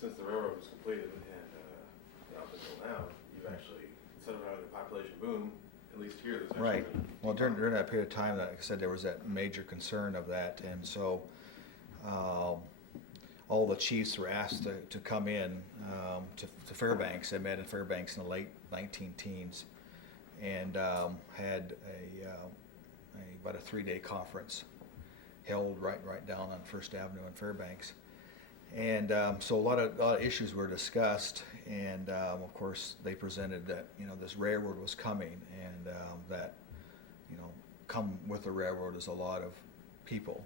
since the railroad was completed and up until now, you've actually, instead of having a population boom, at least here, there's actually Right. been Well, during that period of time, like I said, there was that major concern of that, and so all the chiefs were asked to come in to Fairbanks. They met in Fairbanks in the late 19 teens and had about a 3-day conference held right down on First Avenue in Fairbanks. And so a lot of issues were discussed, and of course they presented that this railroad was coming, and that come with the railroad is a lot of people,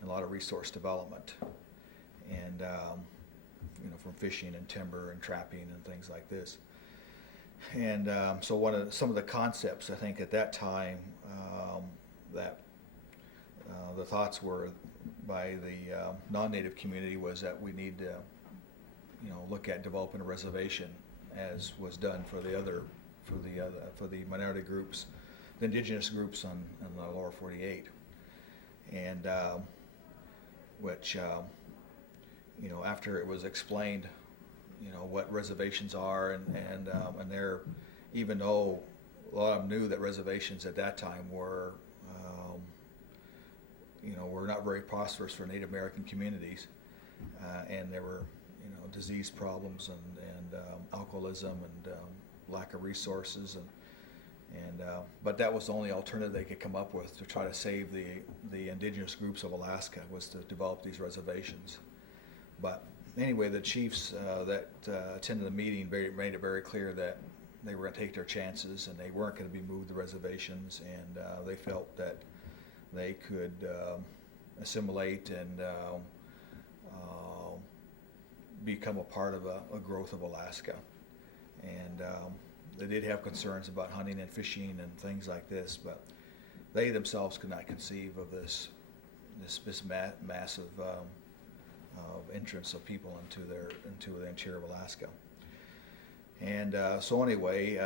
and a lot of resource development, and from fishing and timber and trapping and things like this. And so some of the concepts I think at that time that the thoughts were by the non-native community was that we need to look at developing a reservation, as was done for the minority groups, the indigenous groups in the lower 48, and which after it was explained what reservations are, and they're, even though a lot of them knew that reservations at that time were not very prosperous for Native American communities, and there were disease problems and alcoholism and lack of resources, but that was the only alternative they could come up with to try to save the indigenous groups of Alaska, was to develop these reservations. But anyway, the chiefs that attended the meeting made it very clear that they were going to take their chances, and they weren't going to be moved the reservations, and they felt that they could assimilate and become a part of a growth of Alaska. And they did have concerns about hunting and fishing and things like this, but they themselves could not conceive of this massive entrance of people into the interior of Alaska. And so anyway,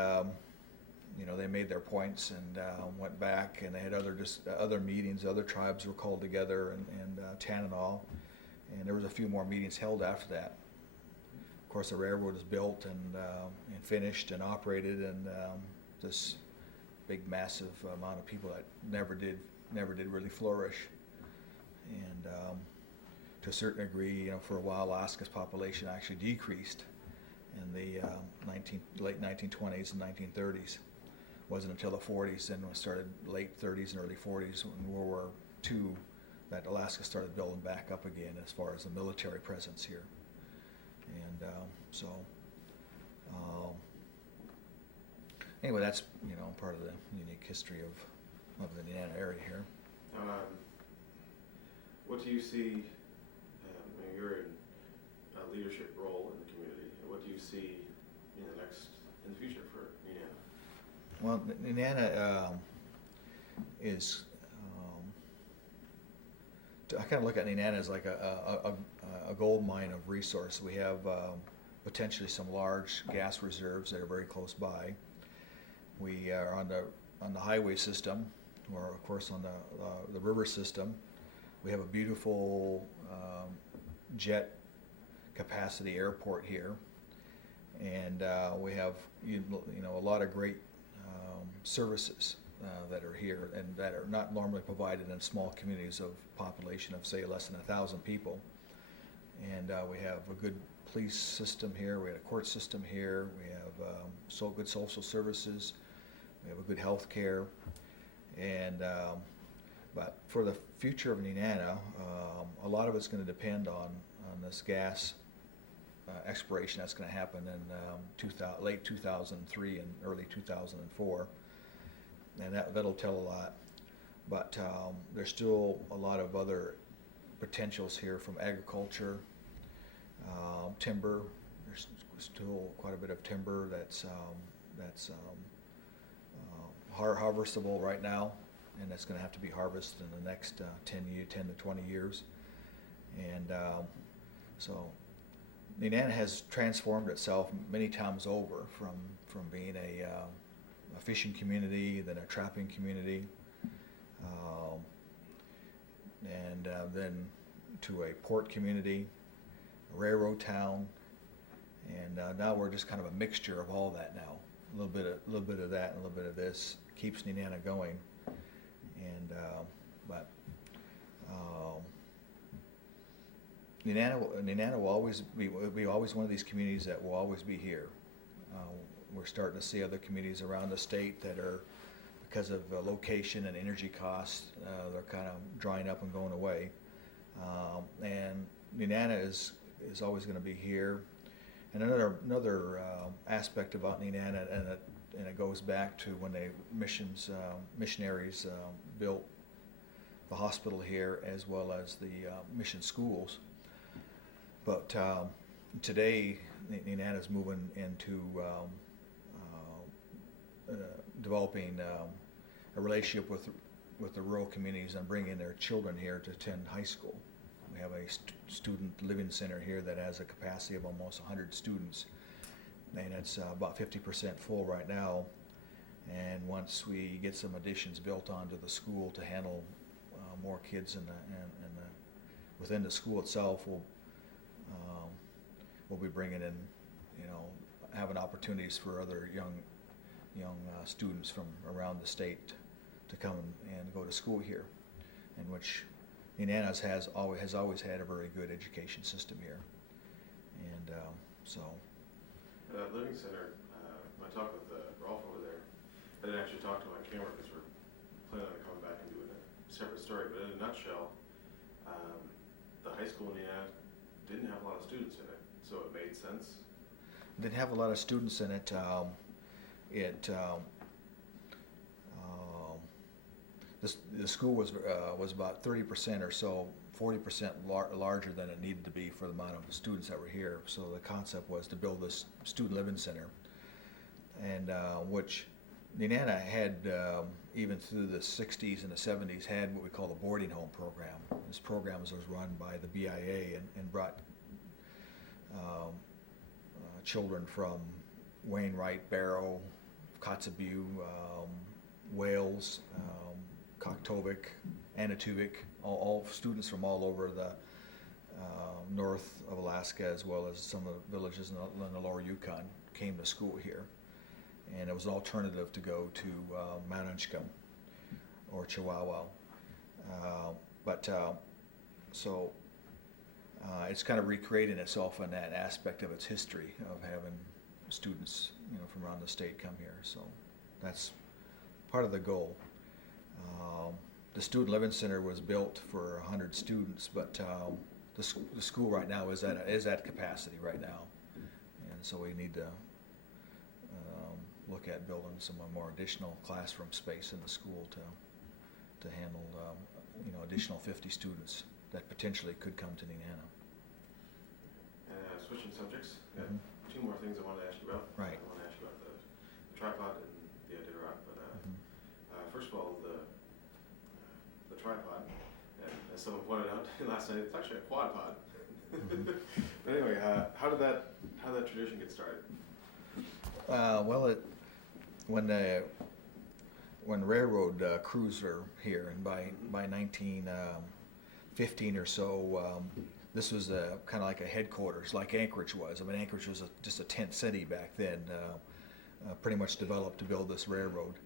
they made their points and went back, and they had other meetings. Other tribes were called together, and Tanana, and there was a few more meetings held after that. Of course, the railroad was built and finished and operated, and this big, massive amount of people that never did really flourish. And to a certain degree, for a while, Alaska's population actually decreased in the late 1920s and 1930s. Wasn't until the 40s, then when it started late 30s and early 40s, when World War II, that Alaska started building back up again as far as the military presence here. And anyway, that's part of the unique history of the Nenana area here. What do you see? You're in a leadership role in the community. What do you see in the future for Nenana? Well, Nenana is. I kind of look at Nenana as like a gold mine of resource. We have potentially some large gas reserves that are very close by. We are on the highway system, or of course on the river system. We have a beautiful jet capacity airport here, and we have a lot of great services that are here, and that are not normally provided in small communities of population of, say, less than 1,000 people. And we have a good police system here. We have a court system here. We have good social services. We have a good health care. And but for the future of Nenana, a lot of it's going to depend on this gas exploration that's going to happen in late 2003 and early 2004. And that'll tell a lot. But there's still a lot of other potentials here, from agriculture, timber. There's still quite a bit of timber that's harvestable right now, and that's going to have to be harvested in the next 10 to 20 years. And so Nenana has transformed itself many times over from being a fishing community, then a trapping community, and then to a port community, a railroad town, and now we're just kind of a mixture of all that now. A little bit of that and a little bit of this keeps Nenana going, and but Nenana will always be always one of these communities that will always be here. We're starting to see other communities around the state that are, because of location and energy costs, they're kind of drying up and going away. And Nenana is always going to be here. And another aspect about Nenana, and it goes back to when the missionaries built the hospital here as well as the mission schools. But today, Nenana is moving into developing a relationship with the rural communities and bringing their children here to attend high school. We have a student living center here that has a capacity of almost 100 students, and it's about 50% full right now. And once we get some additions built onto the school to handle more kids within the school itself, we'll be bringing in, having opportunities for other young students from around the state to come and go to school here, in which Nenana has always had a very good education system here, and so. That living center, when I talked with Rolf over there, I didn't actually talk to him on camera because we're planning on coming back and doing a separate story, but in a nutshell, the high school in Nenana didn't have a lot of students in it, so it made sense. Didn't have a lot of students in it. The school was about 30% or so, 40% larger than it needed to be for the amount of students that were here. So the concept was to build this student living center, and which Nenana had, even through the 60s and the 70s, had what we call the boarding home program. This program was run by the BIA and brought children from Wainwright, Barrow, Kotzebue, Wales, Koktovik, Anitovik, all students from all over the north of Alaska, as well as some of the villages in the lower Yukon, came to school here. And it was an alternative to go to Mount Unchcomb or Chihuahua. So it's kind of recreating itself in that aspect of its history of having students, from around the state come here. So that's part of the goal. The Student Living Center was built for 100 students, but the school right now is at capacity right now, and so we need to look at building some more additional classroom space in the school to handle additional 50 students that potentially could come to Nenana. Switching subjects, two more things I wanted to ask you about. Right. I want to ask you about the tripod and the Iditarod, but first of all, the tripod, and as someone pointed out last night, it's actually a quad pod. But anyway, how did that tradition get started? When railroad crews were here, and by 1915 or so, this was kind of like a headquarters, like Anchorage was. I mean, Anchorage was just a tent city back then, pretty much developed to build this railroad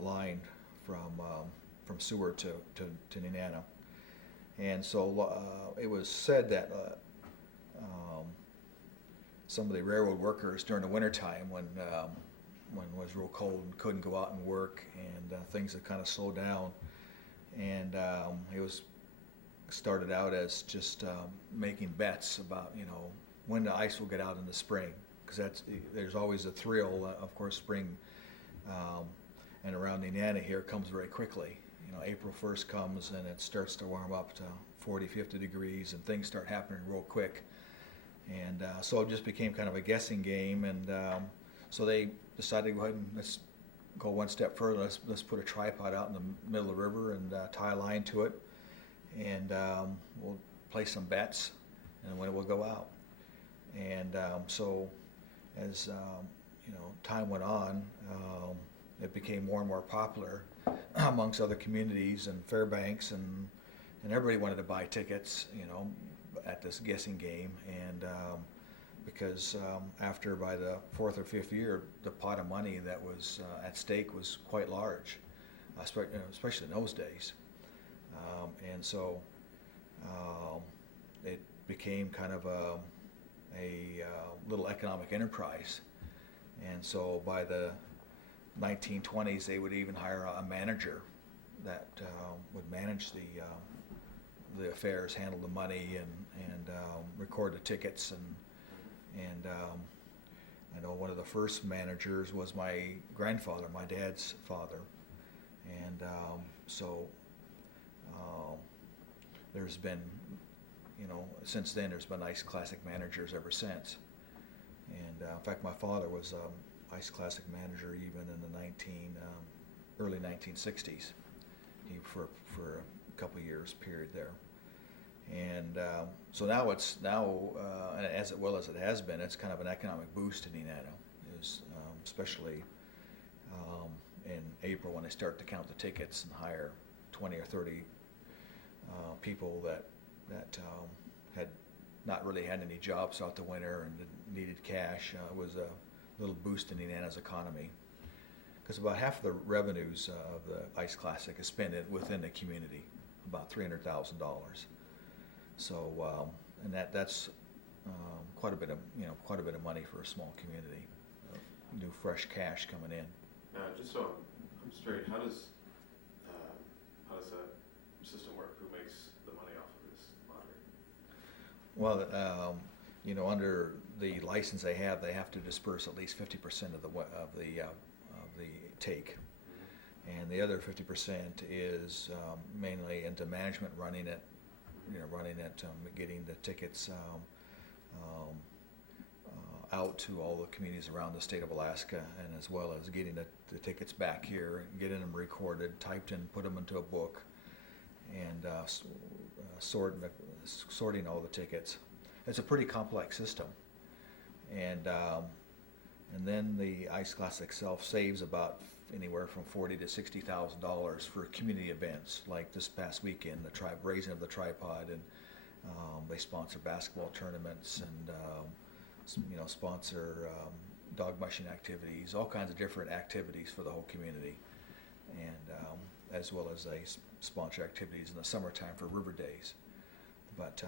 line from Seward to Nenana. And so it was said that some of the railroad workers during the wintertime, when it was real cold and couldn't go out and work, and things had kind of slowed down, and it was started out as just making bets about when the ice will get out in the spring, because there's always a thrill. Of course, spring and around Nenana here comes very quickly. April 1st comes and it starts to warm up to 40-50 degrees, and things start happening real quick. And so it just became kind of a guessing game, and so they decided to go ahead and let's go one step further. Let's put a tripod out in the middle of the river and tie a line to it, and we'll play some bets, and when it will go out. And so as time went on, it became more and more popular amongst other communities, and Fairbanks, and everybody wanted to buy tickets, at this guessing game, and because after by the fourth or fifth year, the pot of money that was at stake was quite large, especially in those days, and so it became kind of a little economic enterprise. And so by the 1920s, they would even hire a manager that would manage the affairs, handle the money, and record the tickets. And I know one of the first managers was my grandfather, my dad's father. And so there's been, since then there's been Ice Classic managers ever since. And in fact, my father was Ice Classic manager even in the early 1960s. He for a couple of years period there. And so now as well as it has been, it's kind of an economic boost in Nenana, especially in April when they start to count the tickets and hire 20 or 30 people that had not really had any jobs throughout the winter and needed cash. It was a little boost in Nenana's economy, because about half of the revenues of the Ice Classic is spent within the community, about $300,000. So, and that's quite a bit of money for a small community, new fresh cash coming in. Just so I'm straight, how does that system work? Who makes the money off of this lottery? Well, under the license they have to disperse at least 50% of the take, and the other 50% is mainly into management, running it, getting the tickets out to all the communities around the state of Alaska, and as well as getting the tickets back here, getting them recorded, typed in, put them into a book, and sorting all the tickets. It's a pretty complex system, and then the Ice Classic itself saves about anywhere from $40,000 to $60,000 for community events, like this past weekend, the raising of the tripod, and they sponsor basketball tournaments and sponsor dog mushing activities, all kinds of different activities for the whole community, and as well as they sponsor activities in the summertime for river days. But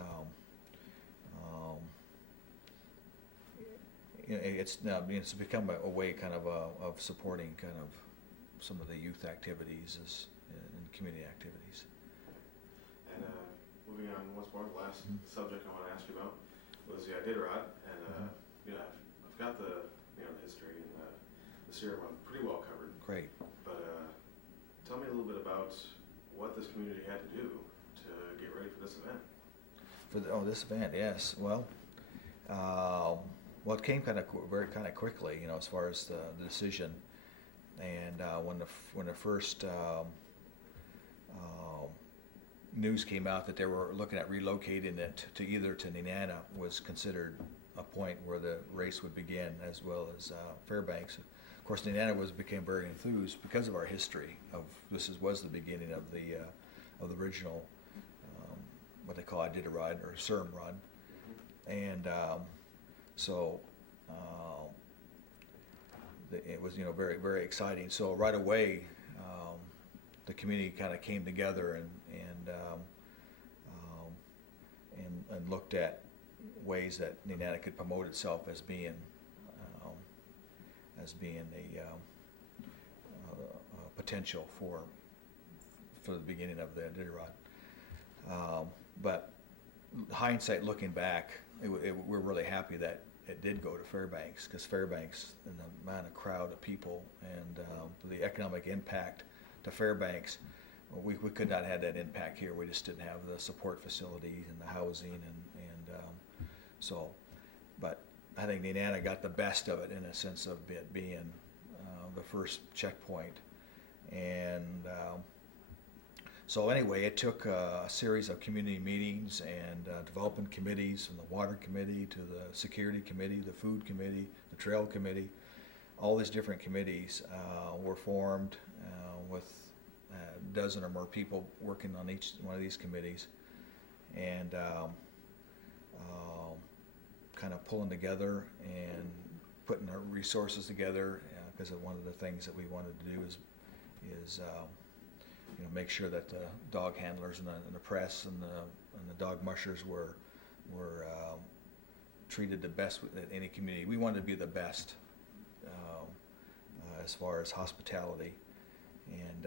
it's become a way kind of of supporting kind of some of the youth activities and community activities. And moving on once more, the last subject I want to ask you about was the Iditarod, and I've got the history and the ceremony pretty well covered. Great. But tell me a little bit about what this community had to do to get ready for this event. This event, yes. Well, it came very quickly, as far as the decision. And when the first news came out that they were looking at relocating it to Nenana, was considered a point where the race would begin, as well as Fairbanks. Of course, Nenana became very enthused because of our history of was the beginning of the original what they call Iditarod or Ceremrod, and so it was very, very exciting. So right away, the community kind of came together and looked at ways that Nenana could promote itself as being a potential for the beginning of the Iditarod. But hindsight, looking back, we're really happy that it did go to Fairbanks, because Fairbanks, and the amount of crowd of people and the economic impact to Fairbanks, we could not have that impact here. We just didn't have the support facilities and the housing and but I think Nenana got the best of it in a sense of it being the first checkpoint. And so anyway, it took a series of community meetings and development committees, from the water committee to the security committee, the food committee, the trail committee. All these different committees were formed with a dozen or more people working on each one of these committees. And kind of pulling together and putting our resources together, because one of the things that we wanted to do is make sure that the dog handlers and the press and the dog mushers were treated the best in any community. We wanted to be the best as far as hospitality, and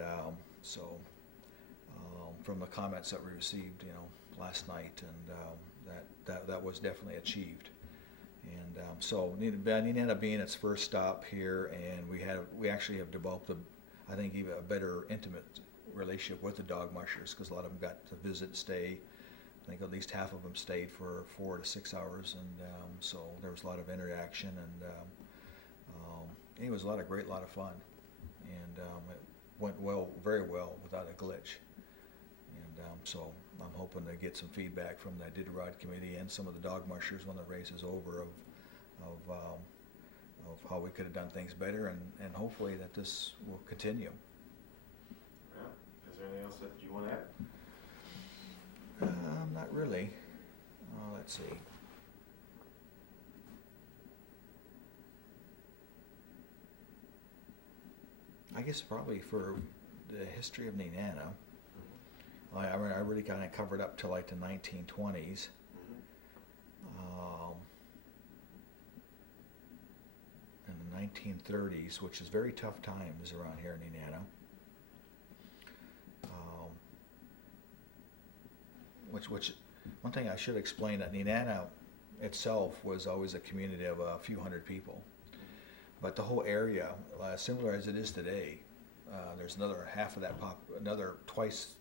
so from the comments that we received, last night, and that was definitely achieved. And so Nenana being its first stop here, and we actually have developed I think even a better intimate relationship with the dog mushers, because a lot of them got to visit and stay. I think at least half of them stayed for 4 to 6 hours, and so there was a lot of interaction, and it was a lot of fun, and it went very well without a glitch. And so I'm hoping to get some feedback from the Iditarod committee and some of the dog mushers when the race is over of how we could have done things better, and hopefully that this will continue. Yeah. Is there anything else that you want to add? Not really. Let's see. I guess probably for the history of Nenana, I really kind of covered up to like the 1920s. And the 1930s, which is very tough times around here in Nenana. Which one thing I should explain, that Nenana itself was always a community of a few hundred people, but the whole area, similar as it is today, there's another half of that another twice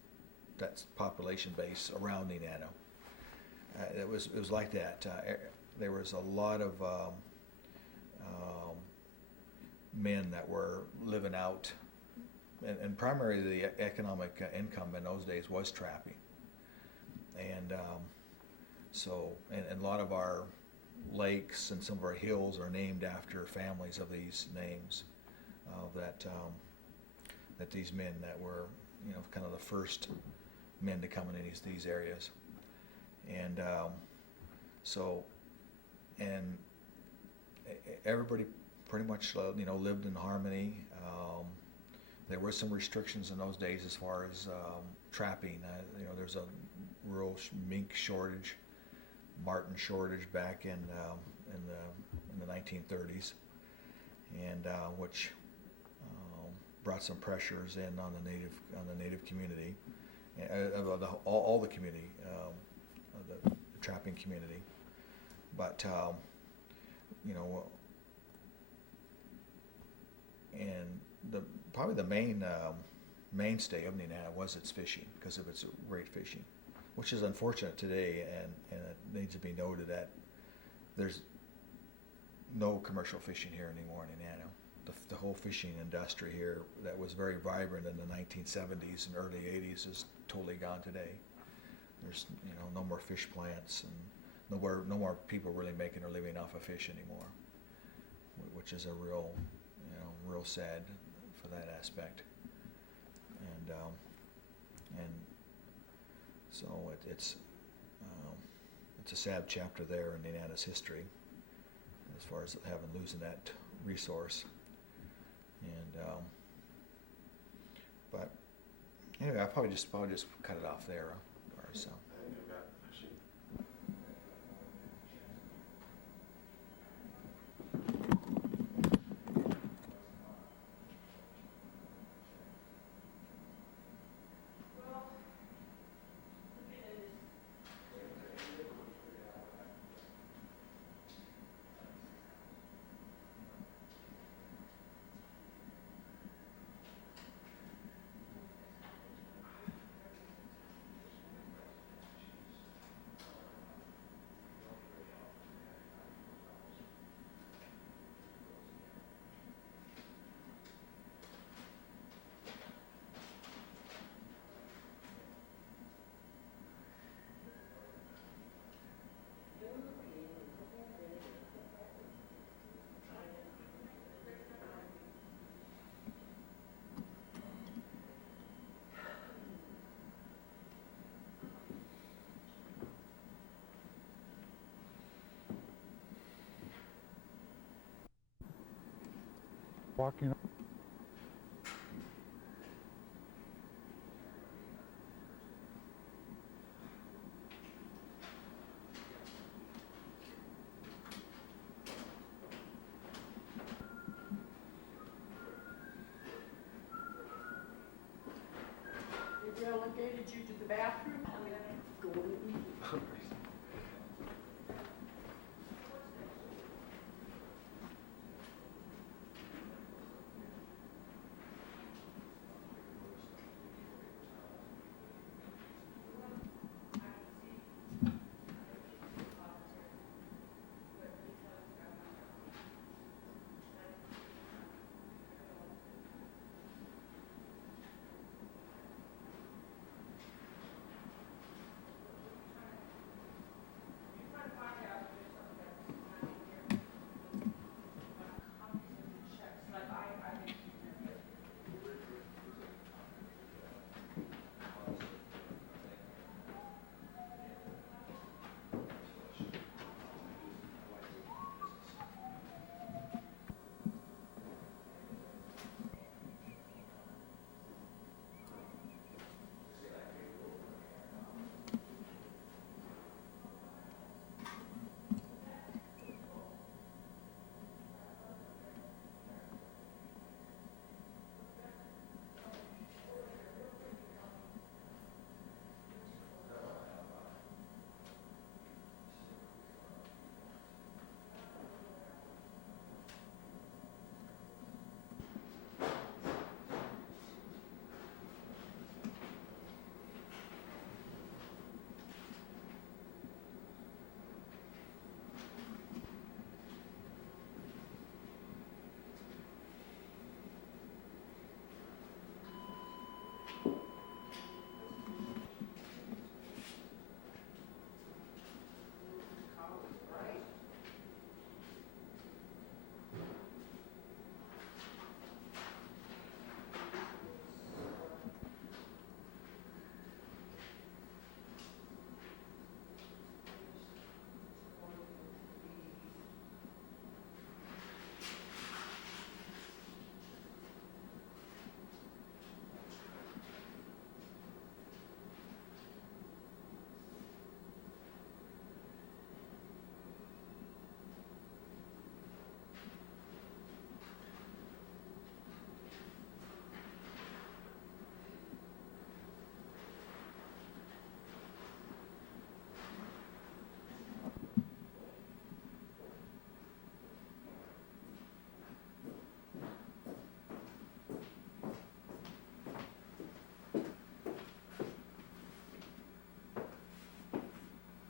that population base around Nenana. It was like that. There was a lot of men that were living out, and primarily the economic income in those days was trapping. And and a lot of our lakes and some of our hills are named after families of these names, that these men that were, kind of the first men to come in these areas. And and everybody pretty much, lived in harmony. There were some restrictions in those days as far as trapping. There's a real mink shortage, marten shortage back in the 1930s, and which brought some pressures in on the native community, all the community, the trapping community. But and probably the mainstay of Nenana was its fishing, because of its great fishing, which is unfortunate today, and it needs to be noted that there's no commercial fishing here anymore in Nenana. The whole fishing industry here that was very vibrant in the 1970s and early 80s is totally gone today. There's no more fish plants, and no more people really making a living off of fish anymore, which is a real sad for that aspect. And so it's a sad chapter there in Nenana's history, as far as losing that resource. And but anyway, I'll probably just cut it off there. So. I think I've got actually. walking. They relegated you to the bathroom? Go and eat.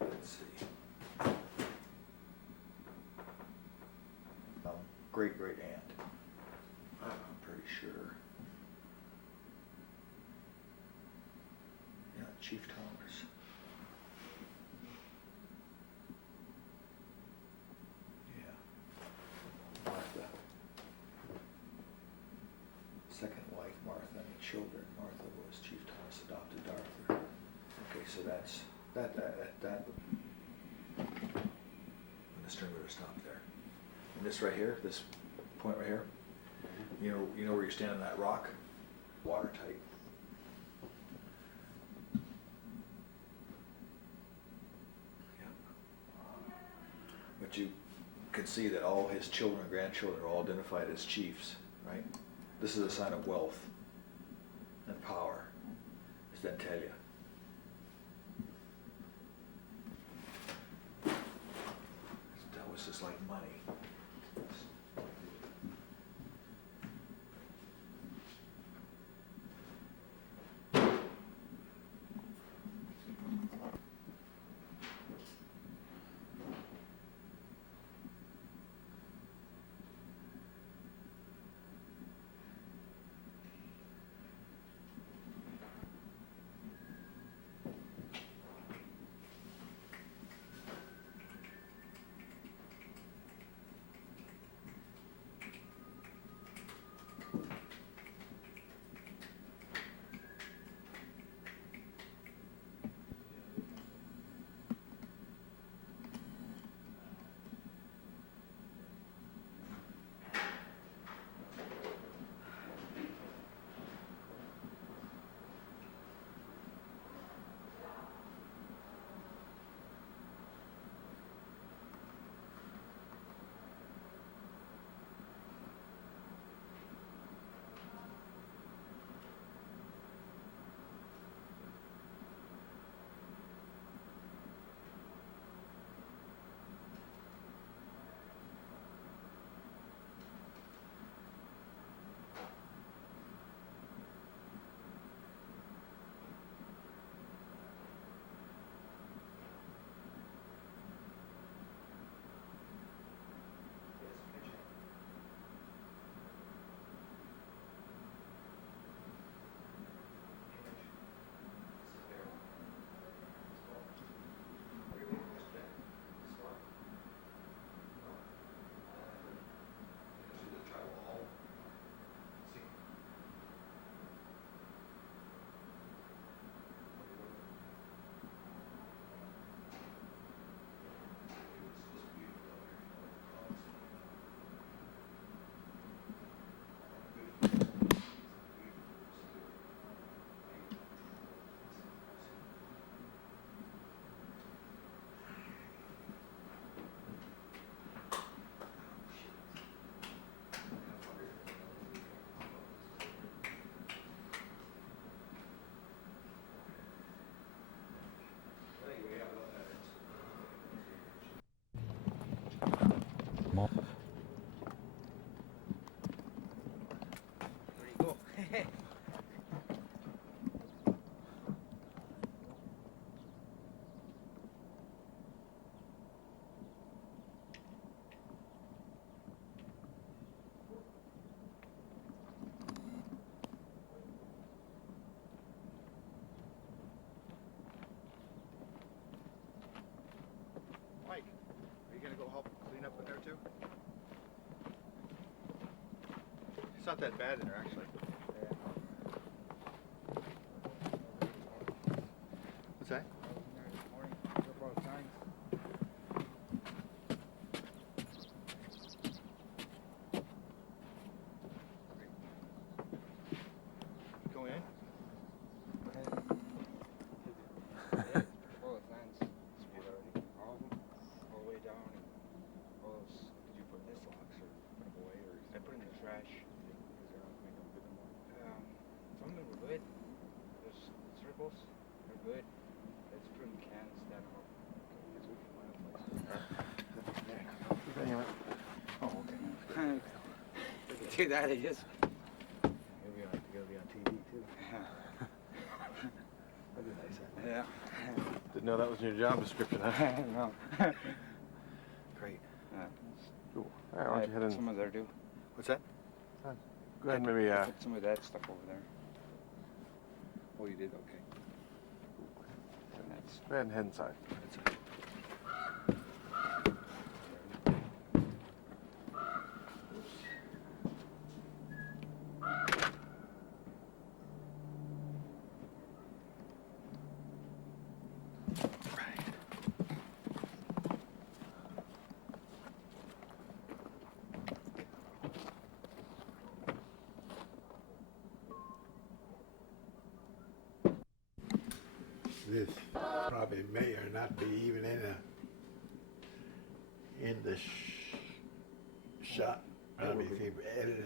Let's see. Great great aunt. I'm pretty sure. Yeah, Chief Thomas. Yeah. Martha. Second wife, Martha, and the children. Martha was Chief Thomas adopted Arthur. Okay, so that's that. I'm just going to stop there. And this right here, this point right here. You know where you're standing on that rock? Watertight. Yeah. But you can see that all his children and grandchildren are all identified as chiefs, right? This is a sign of wealth and power, as they tell you. That was just like money. you go. Mike, are you gonna go help clean up in there too? It's not that bad in there, actually. What's that? Go in? All the fans split already. All of them, all the way down. And all those. Did you put this locks or put them away, or I put in the trash? Is there not make them good anymore? Some of them were good. Those circles, they're good. Let's put in cans, stand them up. Because we can find a place. Oh, okay. If you do that, it just. You'll be on TV too. That'd be nice. Yeah. Didn't know that was in your job description, huh? No. Great. Yeah. Cool. All right, why don't you head in? Some of there do. What's that? Go ahead and maybe, Put some of that stuff over there. Oh, you did? Okay. And that's. go ahead and head inside. This probably may or not be even in the shot. Probably if he edited